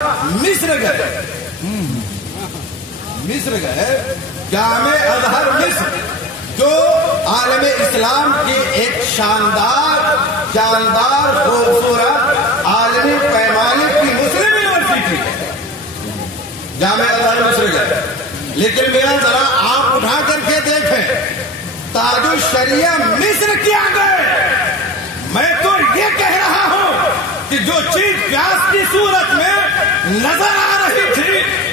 مصر گئے جامع ازہر مصر جو عالم اسلام کی ایک شاندار خوبصورت عالمی پیمانے کی مسلم یونیورسٹی ہے. جامع ازہر مصر گئے لیکن میرا ذرا آپ اٹھا کر کے دیکھیں تاج الشریعہ مصر کیا گئے. میں تو یہ کہہ رہا ہوں کہ جو چیز پیاس کی صورت میں نظر آ رہی تھی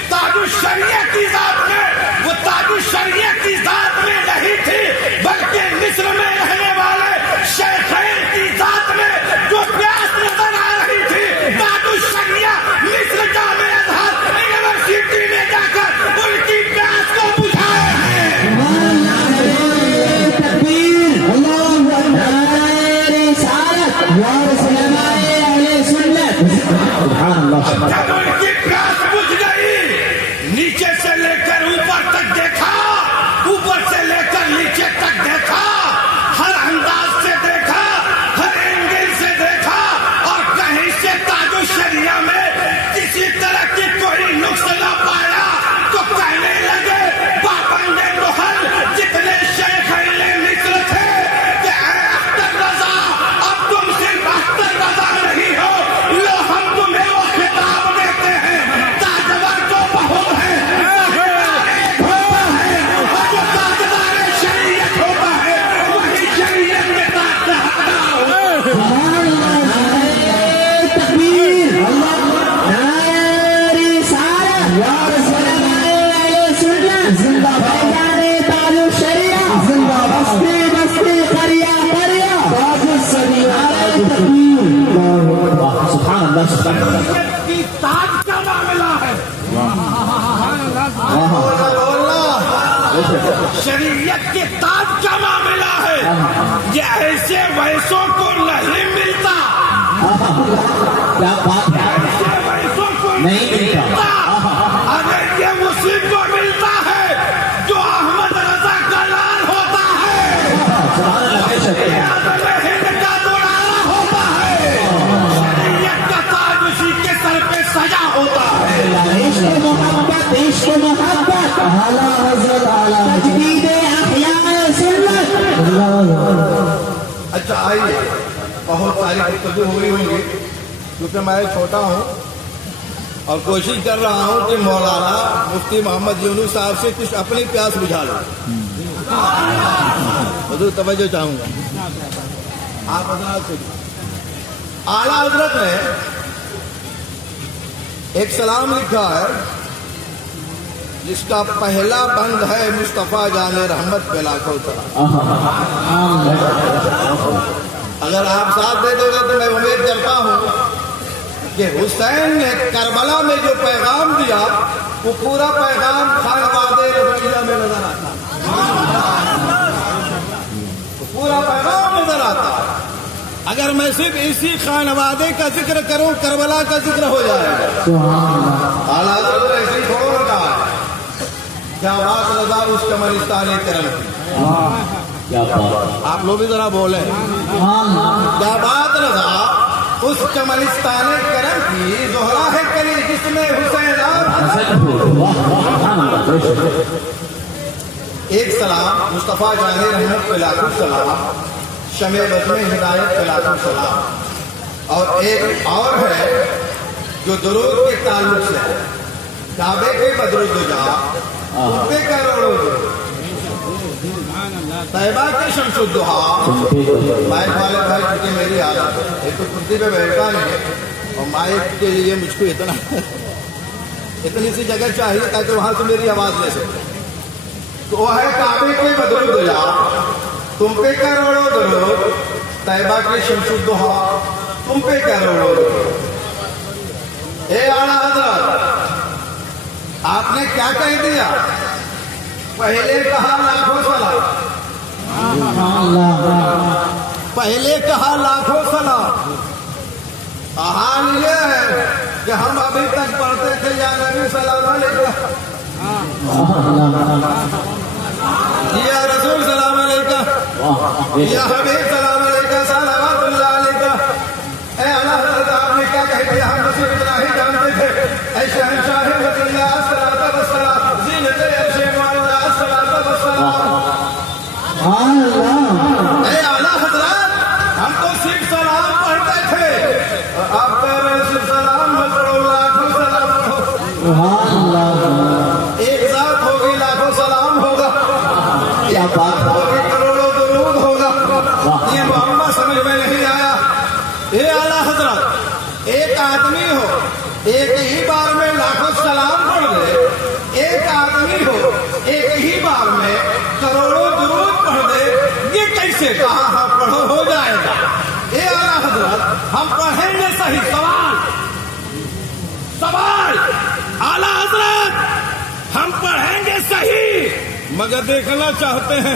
تاج الشریعہ کی ذات میں، وہ تاج الشریعہ کی ذات میں نہیں تھی بلکہ مصر میں رہنے والے شیخین کی ذات میں جو پیاس نظر آ رہی تھی. تاج الشریعہ مصر جامع ازہر یونیورسٹی میں جا کر ان کی پیاس کو بجھائے ہیں. جب ان کی پیاس بجھ گئی نیچے سے لے کر اوپر تک دیکھا، اوپر سے لے کر نیچے تک دیکھا، ہر انداز سے دیکھا، ہر اینگل سے دیکھا اور کہیں سے تاج الشریعہ میں کسی طرح کی کوئی نقص نہ پایا تو کہنے لگے پابند محل جتنے شیخین مصر تھے کہ اے اختر رضا اب تم صرف اختر رضا نہیں ہو، لو ہم تمہیں وہ خطاب دیتے ہیں تاجور جو بہت ہے ہوتا ہے اور جو تاجدار شریعت ہوتا ہے وہی شریعت کے تاج کا حقدار ہوتا کی تاج کا معاملہ ہے. شریعت کے تاج کا معاملہ ہے. یہ ایسے ویسوں کو نہیں ملتا، ایسے ویسوں کو نہیں ملتا. اگر یہ مصیب کو ملتا ہے جو احمد رضا کا لال ہوتا ہے، ہند کا دوڑارا ہوتا ہے، شریعت کا تاج اسی کے سر پہ سجا ہوتا ہے. اچھا آئیے، بہت ساری گفتگو ہو گئی ہوں گی کیونکہ میں چھوٹا ہوں اور کوشش کر رہا ہوں کہ مولانا مفتی محمد یونس صاحب سے کچھ اپنی پیاس بجھا لوں. حضور توجہ چاہوں گا آپ حضرات سے. اعلیٰ حضرت نے ایک سلام لکھا ہے جس کا پہلا بند ہے مصطفیٰ جان رحمت پہ لاکھوں سلام. اگر آپ ساتھ دے دو گے تو میں امید کرتا ہوں کہ حسین نے کربلا میں جو پیغام دیا وہ پورا پیغام خانوادہ رضویہ میں نظر آتا، پورا پیغام نظر آتا. اگر میں صرف اسی خانوادے کا ذکر کروں کربلا کا ذکر ہو جائے گا. اعلیٰ حضرت ایسی چھوڑ کہا کیا بات رضا اس چمنستانی کرم کی. آپ لوگ بھی ذرا بولیں کیا بات رضا اس چمنستان کرم کی. زہرا ہے کلی جس میں حسین ایک سلام مصطفیٰ جان رحمت پہ لاکھوں سلام، شمع بزم ہدایت پہ لاکھوں سلام. اور ایک اور ہے جو درود کے تعلق سے ہے، کعبے کے بدر الدجا پہ کروڑوں درود، طیبہ کے شمس الضحا. مائک والے بھائی کیونکہ میری حالت ایک تو کرسی پہ بیٹھتا نہیں اور مائک کے لیے مجھ کو اتنی سی جگہ چاہیے تاکہ وہاں سے میری آواز لے سکے. تو وہ ہے کعبے کے بدر الدجا تم پہ کروڑوں درود، طیبہ کے شمس الضحا تم پہ کروڑوں درود. اے اعلیٰ حضرت آپ نے کیا کہہ دیا؟ پہلے کہا لاکھوں سلام، پہلے کہا لاکھوں سلام. حال یہ ہے کہ ہم ابھی تک پڑھتے تھے یا نبی سلام علیکم، یا رسول سلام علیکم، یا حبیب سلام علیکم، صلوات اللہ علیکم. اے اللہ حضرت آپ نے کیا کہہ دیا؟ ہم رسول اتنا ہی جانتے تھے ایک ذات ہوگی لاکھوں سلام ہوگا، کیا بات ہوگی کروڑوں درود ہوگا. یہ معاملہ سمجھ میں نہیں آیا. اے اعلیٰ حضرت، ایک آدمی ہو ایک ہی بار میں لاکھوں سلام پڑھ دے، ایک آدمی ہو ایک ہی بار میں کروڑوں درود پڑھ دے، یہ کیسے؟ کہاں ہاں پڑھو ہو جائے گا. اے اعلیٰ حضرت، ہم پڑھیں گے صحیح. سوال اعلیٰ حضرت، ہم پڑھیں گے صحیح مگر دیکھنا چاہتے ہیں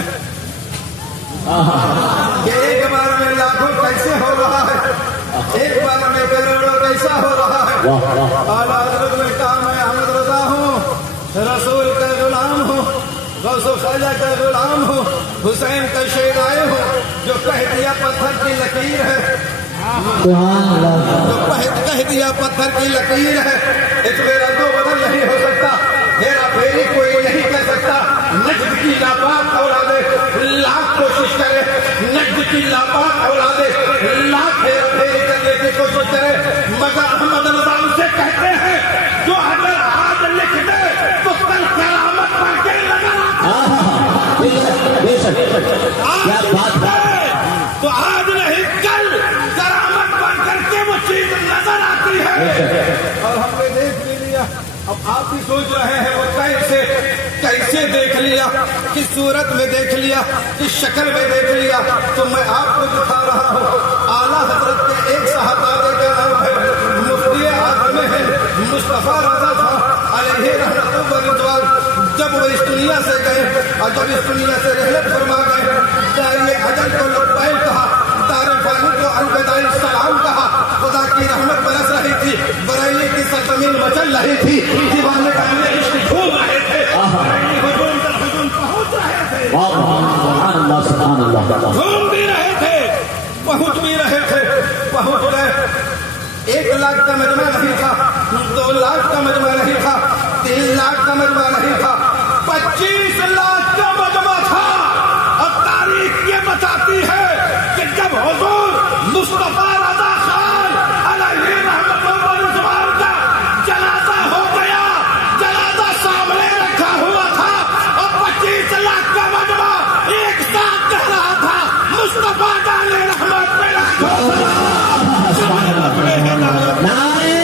کہ ایک بار میں لاکھوں کیسے ہو رہا ہے، ایک بار میں کروڑوں کیسا ہو رہا ہے. اعلیٰ حضرت نے کہا میں احمد رضا ہوں، رسول کا غلام ہوں، غوث و خواجہ کا غلام ہوں، حسین کا شیر آئے ہوں، جو کہہ دیا پتھر کی لکیر ہے، جو کہہ دیا پتھر کی لکیر ہے. اس میں رد و بدل نہیں ہو سکتا، ہیرا پھیری کوئی نہیں کر سکتا. نجد کی لاپاک اولادیں لاکھ کوشش کرے، نجد کی لاپاک اولادیں لاکھ ہیرا پھیری کرنے کی کوشش کرے، مگر احمد رضا سے کہتے ہیں جو اگر آج لکھ دے تو کل کرامت پڑھ کے لگا تو آج نہیں کل کرامت بن کر کے وہ چیز نظر آتی ہے. اور ہم نے دیکھ بھی لیا. اب آپ بھی سوچ رہے ہیں وہ کیسے دیکھ لیا، کس صورت میں دیکھ لیا، کس شکل میں دیکھ لیا. تو میں آپ کو دکھا رہا ہوں. اعلیٰ حضرت کے ایک صحابہ کا نام ہے مفتی اعظم ہے مصطفیٰ رضا صاحب علیہ رحمۃ و رضوان. جب وہ اس دنیا سے گئے اور جب اس دنیا سے رحلت فرما گئے، داعی اجل کو لبیک کہا، دار فانی کو الوداع السلام کہا. خدا کی رحمت برس رہی تھی، بریلی کی سرزمین مچل رہی تھی، دیوانے کا عشق جھوم رہے تھے، ہجوم در ہجوم پہنچ رہے تھے، جھوم بھی رہے تھے، پہنچ بھی رہے تھے. پہنچ گئے. 1 لاکھ کا مجمع نہیں تھا، 2 لاکھ کا مجمع نہیں تھا، 3 لاکھ کا مجمع نہیں تھا، 25 لاکھ کا مجمع تھا. اور تاریخ یہ بتاتی ہے کہ جب حضور مصطفیٰ رضا خان علیہ رحمۃ و رضوان کا جنازہ ہو گیا، جنازہ سامنے رکھا ہوا تھا اور 25 لاکھ کا مجمع ایک ساتھ کہہ رہا تھا مصطفیٰ علیہ رحمت پہ نعرے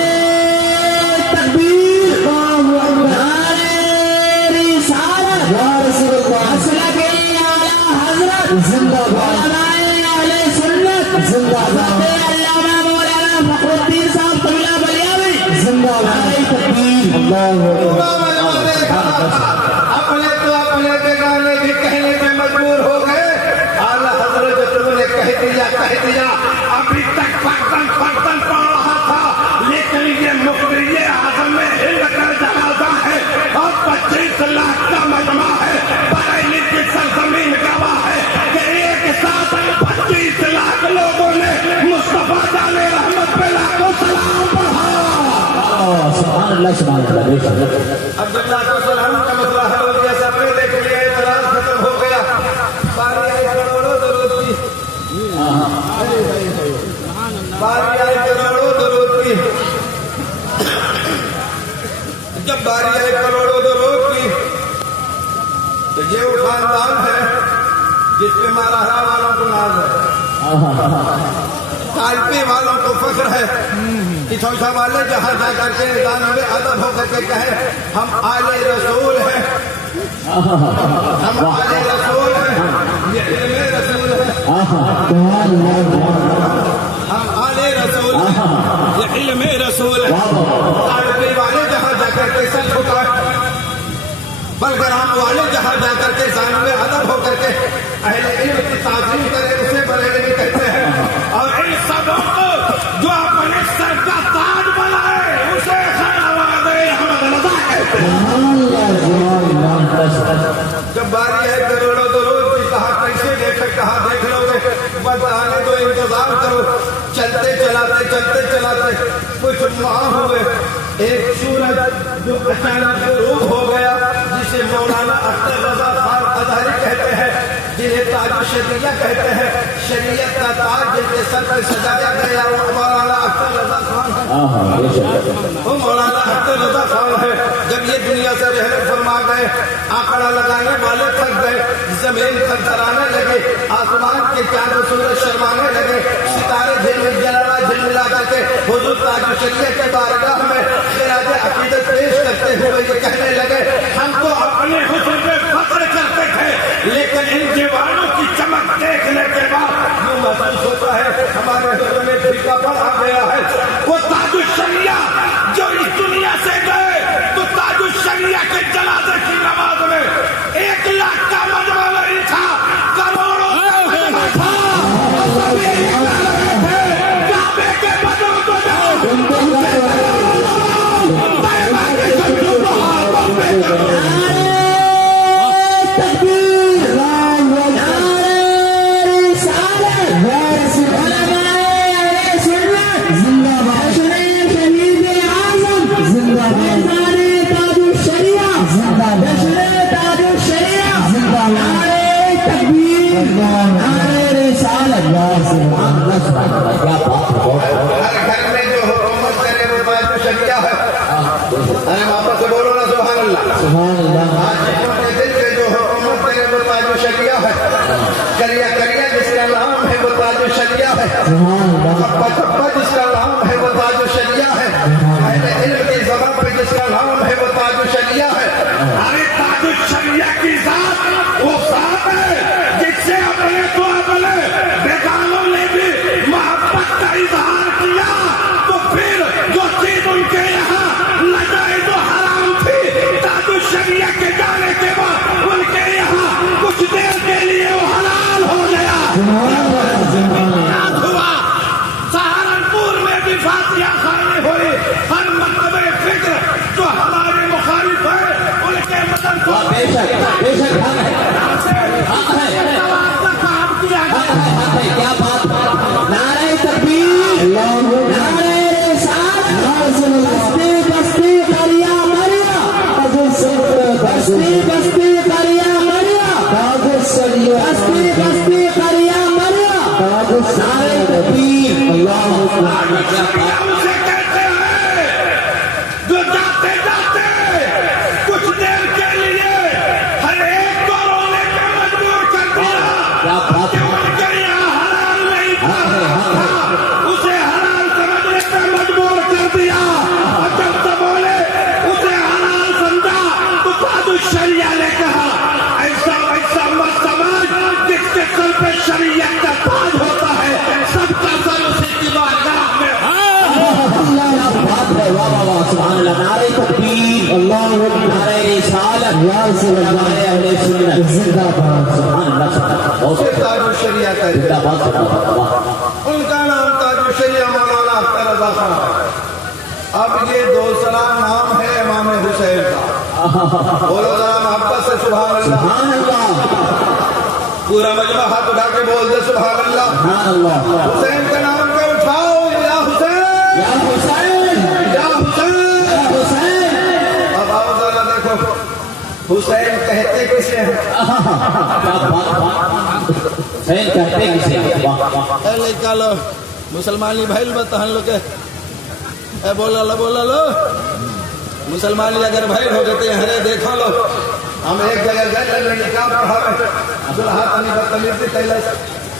تکبیر، نعرے رسالت، یا رسول اللہ، مسلک اعلیٰ حضرت زندہ باد، اہل سنت زندہ باد، علامہ مولانا فخر الدین صاحب طویلہ بلیاوی زندہ باد. تکبیر، اللہ اپنے تو اپنے بیگانے بھی کہنے میں مجبور ہو گئے. اعلیٰ حضرت جو تم نے کہہ دیا ابھی تک پڑتن پڑھ رہا تھا، لیکن یہ مفتی اعظم میں ہل کر جنازہ ہے اور 25 لاکھ کا مجمع ہے. بریلی کی سرزمین گواہ ہے کہ ایک ساتھ 25 لاکھ لوگوں نے مصطفیٰ علیہ رحمت پہ لاکھوں سلام پڑھا. سبحان اللہ، سبحان اللہ. اب جب لاکھوں سلام کا مسئلہ حل ہو گیا، سب نے دیکھ لیا، اعتراض ختم ہو گیا. باری آئی کروڑوں درود کی، باری آئی کروڑوں درود کی. جب باری آئی کروڑوں درود کی تو یہ وہ خاندان ہے جس پہ ماراہرا والوں کو ناز ہے، کالپی والوں کو فخر ہے، کچھوچا والے جہاں جا کر کے میں ادب ہو کر کے کہے ہم آل رسول ہیں، ہم آل رسول ہیں، یہ علم رسول ہے، ہم آل رسول ہیں، یہ علم رسول ہے. کالپی والے جہاں جا کر کے سر جھکائے، بلگرام والے جہاں جا کر کے زانو میں ادب ہو کر کے اہل علم کی تعظیم کرے، اسے بریلوی کہتے ہیں. اور ان سبوں کو جو اپنے سر کا تاج بنائے اسے خیرآباد احمد رضا کہتے ہیں. جب باری ہے کروڑوں درود کی، کہا کیسے دیکھے، کہا دیکھ لو گے، بس آنے تو انتظار کرو. چلتے چلاتے کچھ ماہ ہوئے، ایک سورج جو اچانک غروب ہو گیا، جسے مولانا اختر رضا خان اظہری کہتے ہیں، جنہیں تاج شریعہ کہتے ہیں، شریعت کا تاج جن کے سر پہ سجایا گیا وہ مولانا اختر رضا خان ہے. وہ مولانا اختر رضا خان ہے، جب یہ دنیا سے رحلت فرما گئے، آنکڑا لگانے والے تھک گئے، زمین تھر تھرانے لگے، آسمان کے چاند و سورج شرمانے لگے، ستارے جھلملا کر کے حضور تاج الشریعہ کے بارگاہ میں خراج عقیدت پیش کرتے ہوئے یہ کہنے لگے، ہم تو اپنے حسن پہ فخر کرتے تھے، لیکن ان دیوانوں کی چمک دیکھنے کے بعد یوں محسوس ہوتا ہے ہمارے حسن میں پھیکا پڑ آ گیا ہے۔ وہ تاج الشریعہ جو اس دنیا سے گئے تو تاج الشریعہ کے جنازے کی نماز میں 1 لاکھ کا مجمع نہیں تھا، کروڑوں کا مجمع تھا، کعبے کے بدر کو کریا کریا جس کا نام ہے وہ تاج الشریعہ ہے، کپا کپا جس کا نام ہے وہ تاج الشریعہ ہے، اہل علم کی زبان پہ جس کا نام ہے وہ تاج الشریعہ ہے۔ ارے تاج الشریعہ کی ذات وہ ذات ہے جس سے اپنے تو اپنے بیگانوں نے بھی محبت کا اظہار کیا، تو پھر جو چیز ان کے یہاں ناجائز و حرام تھی، تاج الشریعہ کے جانے کے بعد ان کے یہاں کچھ دیر کے لیے وہ حلال ہو گیا۔ یاد ہوا سہارنپور میں بھی فاتحہ خوانی ہوئی، ہر مکتبہ فکر جو ہمارے مخالف ہے ان کے مدن کو کیا بات، نعرہ تکبیر، نعرہ رسالت، بستی کریا مریا، بستی کریا مریا، بستی کریا مریا، نعرہ تکبیر، اللہ اکبر۔ اسے کہتے ہیں جو جاتے جاتے کچھ دیر کے لیے ہر ایک کو رونے پہ مجبور کر دیا کہ ان کے یہاں حلال نہیں تھا، اسے حلال سمجھنے پہ مجبور کر دیا، اور جب تک بولے اسے حلال سمجھا تو تاج الشریعہ نے کہا ایسا ویسا مت سمجھ، جس کے سر پہ شریعت کا تاج ہوتا ہے سب کا سر اسی کی بارگاہ میں سبحان اللہ، نعرہ تکبیر، اللہ اکبر، نعرہ رسالت، یا رسول اللہ، اہل سنت زندہ باد، سبحان اللہ، تاج الشریعہ کا زندہ باد، ان کا نام تاج الشریعہ مولانا اختر رضا خان ہے۔ اب یہ دوسرا نام ہے امام حسین کا، بولو ذرا محبت سے سبحان اللہ، سبحان اللہ، پورا مجمع ہاتھ اٹھا کے بول دے سبحان اللہ۔ سبحان اللہ، حسین کا نام کے اٹھاؤ، یا حسین، یا حسین، یا حسین، یا حسین، اب آؤ ذرا دیکھو حسین کہتے کسے ہیں؟ حسین کہتے کسے ہیں؟ اے نکالو مسلمانی بھائی بتہن لو کہ اے بولا لو مسلمانی اگر بھائی ہو گئے ہرے دیکھا لو ہم ایک جگہ گئے نکاح پڑھا رہے عبدالحا تنی بدتمیزی کہلے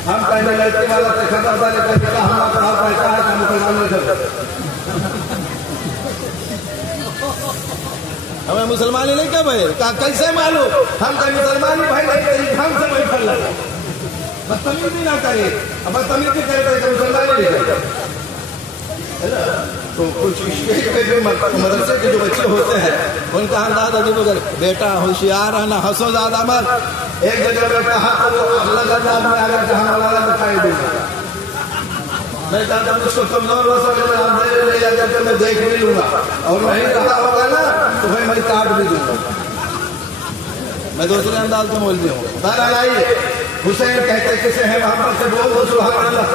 ہم کہنے لڑکی والا سے خبردار ہے کہ ہم نہ پڑھا پڑھتا ہے کہ مسلمان نہیں کرتے، ہمیں مسلمانی نہیں کیا بھائی کیسے معلوم، ہم کہ مسلمانی بھائی نہیں ہم سے بیٹھ لگا بدتمیزی نہ کرے، بدتمیزی کرے تو مسلمانی نہیں کرتے۔ تو کچھ مدرسے کے جو بچے ہوتے ہیں ان کا انداز عجیب اگر بیٹا ہوشیار آنا ہنسو زیادہ مت، ایک جگہ میں کہا تو الگ انداز میں اگر جہاں والا دکھائی دے گا میں چاہتا ہوں اس کو کمزور لے جا کر کے میں دیکھ بھی لوں گا، اور نہیں کہا ہوگا نا تو بھائی میں کاٹ بھی دوں گا، میں دوسرے انداز میں بول بھی ہوں۔ بہرحال آئیے حسین کہتے کسے ہیں محمد سے بول دو سبحان اللہ،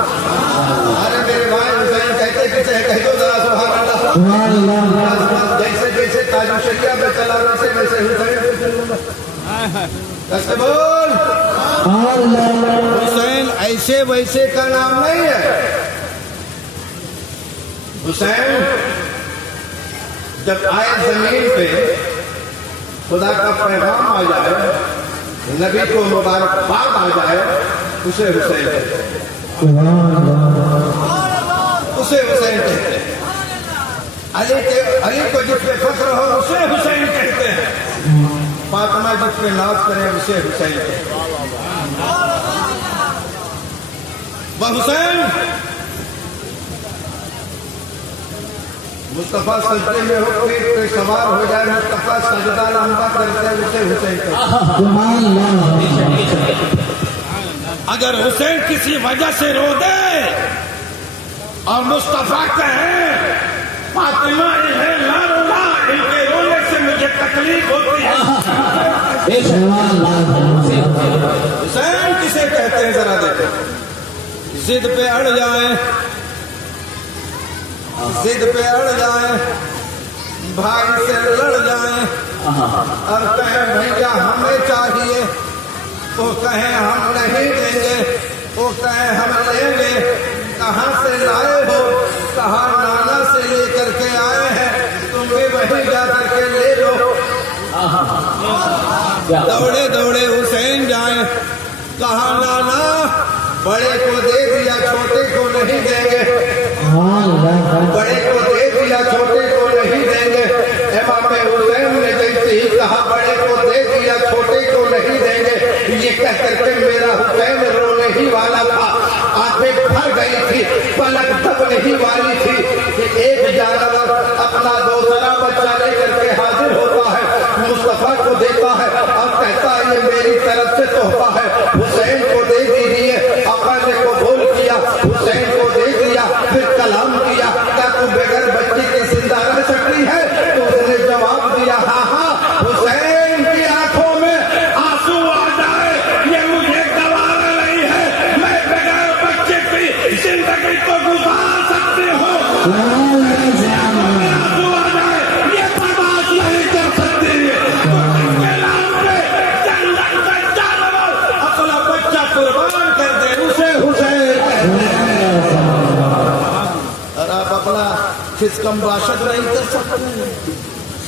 ارے میرے بھائی حسین کہتے کسے ہیں کہہ دو ذرا سبحان اللہ، جیسے جیسے تاج الشریعہ پہ چلا ویسے ویسے حسین پہ چلوں گا، کیسے بول حسین ایسے ویسے کا نام نہیں ہے، حسین جب آئے زمین پہ خدا کا پیغام آ جائے، نبی کو مبارکباد آ جائے، اسے حسین کہتے ہیں، اسے حسین کہتے ہیں۔ علی کو جس پہ فخر ہو اسے حسین کہتے ہیں، فاطمہ جس پہ ناز کرے اسے حسین کہتے ہیں۔ وہ حسین مصطفیٰ سجدے میں ہو، پیٹ پہ سوار ہو جائے، مصطفیٰ سجدہ لمبا کرتے ہیں، اسے حسین کہتے ہیں۔ اگر حسین کسی وجہ سے رو دے اور مصطفیٰ کہے فاطمہ انہیں نہ رونا، ان کے رونے سے مجھے تکلیف ہوتی ہے، حسین کسے کہتے ہیں ذرا دیکھیں؟ ضد پہ اڑ جائیں، ضد پہ اڑ جائیں، بھائی سے لڑ جائیں اور کہیں بھیا ہمیں چاہیے، وہ کہیں ہم نہیں دیں گے، وہ کہیں ہم لیں گے، کہاں سے لائے ہو؟ کہاں نانا سے لے کر کے آئے ہیں، تم بھی وہیں جا کر کے لے لو۔ دوڑے دوڑے حسین جائیں، کہاں نانا بڑے کو دے دیا چھوٹے کو نہیں دیں گے، بڑے کو دے دیا چھوٹے کو نہیں دیں گے۔ امام حسین نے جیسے ہی کہا بڑے کو دے دیا چھوٹے کو نہیں دیں گے، یہ کہہ کر کے میرا حسین رونے ہی والا تھا، آنکھیں بھر گئی تھی، پلک دبنے ہی والی تھی کہ ایک جانور اپنا دوسرا بچہ لے کر کے حاضر ہوتا ہے، مصطفیٰ کو دیتا ہے اور کہتا ہے یہ میری طرف سے تحفہ ہے، حسین کو دے دیجیے۔ آقا نے قبول کیا، حسین کو دے دیا، پھر کلام کیا، کیا تو بغیر بچی کے زندہ رہ سکتی ہے؟ تو اس نے جواب دیا ہاں ہاں۔ حسین کی آنکھوں میں آنسو آ جائے یہ مجھے گوارا نہیں ہے، میں بغیر بچے کی زندگی کو گزار سکتی ہوں، آنسو آ جائے یہ برداشت نہیں کر سکتی، اپنا بچہ قربان کر دے اسے حسین کہتے ہیں۔ اور آپ اپنا کھسکم باشد نہیں کر سکتے،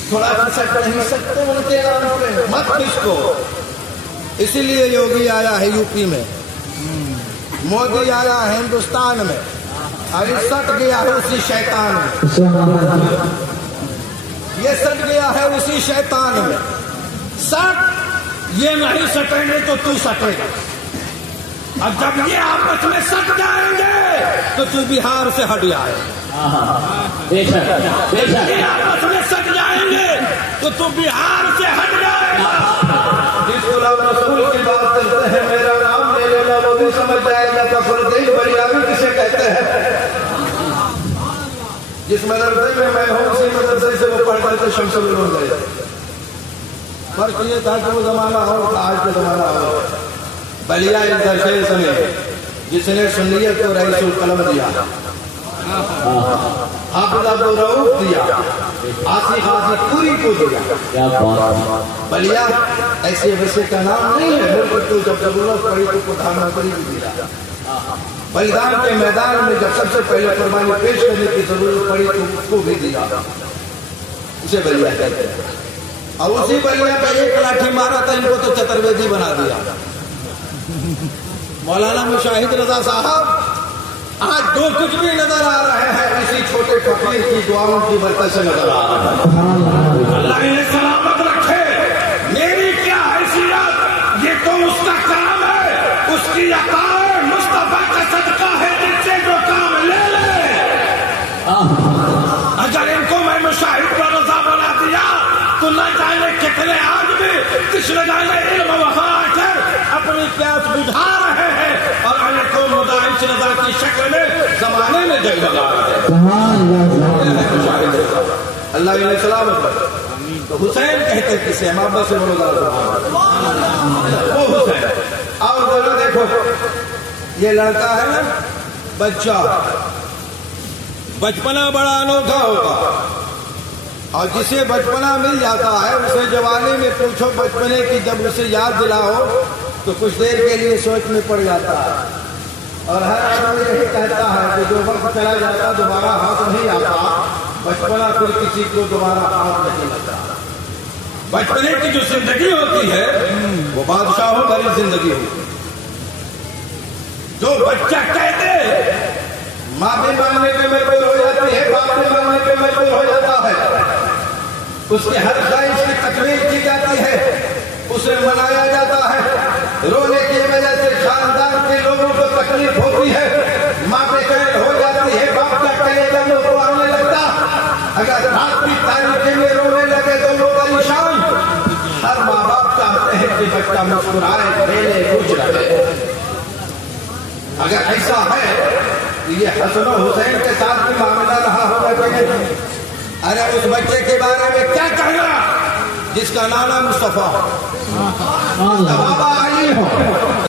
تھوڑا کھسک نہیں سکتے ان کے نام پہ، مت کھسکو۔ اسی لیے یوگی آیا ہے یوپی میں، مودی آیا ہے ہندوستان میں، اور یہ سٹ گیا ہے اسی شیطان میں، یہ سٹ گیا ہے اسی شیطان میں۔ سٹ یہ نہیں سٹیں گے تو سٹے گا، اور جب یہ آپس میں سٹ جائیں گے تو بہار سے ہٹ جائے، یہ آپس میں سٹ جائیں گے تو بہار سے ہٹ جائے گا۔ جس غلام رسول کی بات کرتے ہیں میرا نام لے لینا وہ بھی سمجھ جائے گا فردی بریانی کسے کہتے ہیں۔ جس مدرسے میں میں ہوں اسی مدرسے سے وہ پڑھ کر کے شمس العلوم گئے، فرق یہ تھا کہ وہ زمانہ ہو آج کا زمانہ ہو۔ بلیا اس درخیز میں جس نے سنیت کو رئیس القلم دیا، حافظ عبدالرؤوف دیا، آصف غازی پوری کو دیا، بلیا ایسے ویسے کا نام نہیں ہے، ملک تو جب ضرورت پڑی تو پردھان منتری بھی دیا، بلیدان کے میدان میں جب سب سے پہلے قربانی پیش کرنے کی ضرورت پڑی تو اس کو بھی دیا، اسے بلیا کہتے ہیں۔ اور اسی بلیا پہ ایک لاٹھی مارا تھا، ان کو تو چترویدی بنا دیا۔ مولانا مشاہد رضا صاحب آج جو کچھ بھی نظر آ رہے ہیں اسی چھوٹے فقیر کی دعاؤں کی برکت سے نظر آ رہا ہے۔ اللہ انہیں سلامت رکھے، میری کیا حیثیت، یہ تو اس کا کام ہے، اس کی عطا ہے، مصطفیٰ کا صدقہ ہے، جس سے جو کام لے لے۔ اگر ان کو میں مشاہد پر رضا بنا دیا تو نہ جانے کتنے آدمی پچھلے جانے علم وہاں آ کر اپنی پیاس بجھا رہے ہیں اور انہیں کو مداعش رضا کی شکل میں زمانے میں جگمگا رہے ہیں۔ اللہ علیہ سلامت رکھے۔ تو حسین کہتے کسے محبت سے بولو وہ حسین۔ اور ذرا دیکھو یہ لڑکا ہے نا بچہ، بچپنا بڑا انوکھا ہوگا، اور جسے بچپنا مل جاتا ہے اسے جوانی میں پوچھو بچپنے کی، جب اسے یاد دلاؤ تو کچھ دیر کے لیے سوچ میں پڑ جاتا ہے، اور ہر آدمی یہی کہتا ہے کہ جو وقت چلا جاتا دوبارہ ہاتھ نہیں آتا، بچپنا پھر کسی کو دوبارہ ہاتھ نہیں لگتا. بچپنے کی جو زندگی ہوتی ہے وہ بادشاہوں بھری زندگی ہوتی ہے. جو بچہ کہتے ماں بھی ماننے پہ مجبور ہو جاتی ہے, باپ بھی ماننے پہ مجبور ہو جاتا ہے. اس کی ہر خواہش کی تکمیل کی جاتی ہے, اسے منایا جاتا ہے. رونے کی وجہ سے خاندان کے لوگوں کو تکلیف ہوتی ہے. ماں پہ قید ہو جاتی ہے, باپ کا قید لوگوں کو آنے لگتا. اگر رات کی تاریخی میں رونے لگے تو لوگ پریشان. ہر ماں باپ چاہتے ہیں کہ بچہ مسکرائے, کھیلے, خوش رہے. اگر ایسا ہے کہ یہ حسن و حسین کے ساتھ بھی معاملہ رہا ہوگا کہ نہیں. ارے اس بچے کے بارے میں کیا کہنا جس کا نام مصطفیٰ ہو, بابا علی ہو.